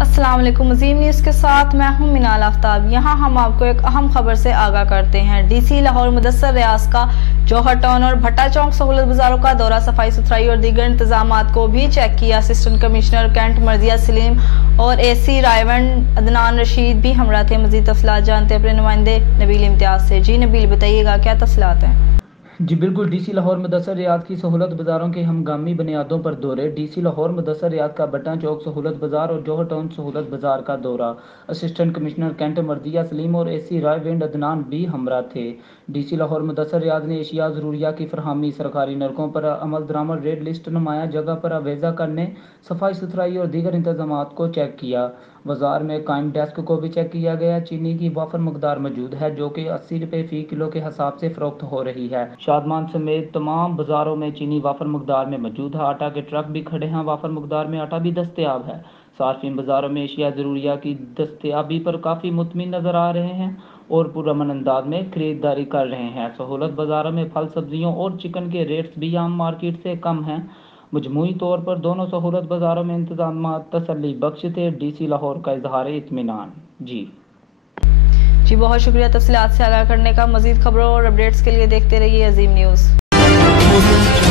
अस्सलाम वालेकुम। अजीम न्यूज़ के साथ मैं हूं मिनाल आफ्ताब। यहां हम आपको एक अहम खबर से आगाह करते हैं। डीसी लाहौर मुदस्सर रियाज का जौहर टाउन और भट्टा चौक सहूलत बाजारों का दौरा, सफाई सुथराई और दीगर इंतजामात को भी चेक किया। असिस्टेंट कमिश्नर कैंट मर्जिया सलीम और एसी रायवंड अदनान रशीद भी हमरा थे। मजीद तफसीलात जानते हैं अपने नुमाइंदे नबील इम्तियाज से। जी नबील, बताइएगा क्या तफसीलात हैं? जी बिल्कुल, डीसी लाहौर मुदस्सर रियाद की सहूलत बाज़ारों के हंगामी बुनियादों पर दौरे। डीसी लाहौर मुदस्सर रियाद का भट्टा चौक सहूलत बाज़ार और जौहर टाउन सहूलत बाज़ार का दौरा। असिस्टेंट कमिश्नर कैंट मर्जिया सलीम और एसी रायविंड अदनान भी हमरा थे। डीसी लाहौर मुदस्सर रियाद ने एशिया ज़रूरिया की फरहमी, सरकारी नलकों पर अमल दरामद, रेड लिस्ट नुमाया जगह पर अवेजा करने, सफाई सुथराई और दीगर इंतजामात को चेक किया। बाजार में कायम डेस्क को भी चेक किया गया। चीनी की वाफर मकदार मौजूद है जो कि 80 रुपये फ़ी किलो के हिसाब से फ़रोख्त हो रही है। शादमान समेत तमाम बाज़ारों में चीनी वाफर मकदार में मौजूद है। आटा के ट्रक भी खड़े हैं। वाफर मकदार में आटा भी दस्तयाब है। सार्फिन बाज़ारों में एशिया ज़रूरिया की दस्तयाबी पर काफ़ी मुतमिन नज़र आ रहे हैं और पुरअमन अंदाज में खरीदारी कर रहे हैं। सहूलत बाज़ारों में फल, सब्जियों और चिकन के रेट्स भी आम मार्केट से कम हैं। मजमूई तौर पर दोनों सहूलत बाज़ारों में इंतजामात तसल्ली बख्श थे। डीसी लाहौर का इजहार इत्मीनान। जी बहुत शुक्रिया तफसीलात से आगाह करने का। मजीद खबरों और अपडेट्स के लिए देखते रहिए अजीम न्यूज़।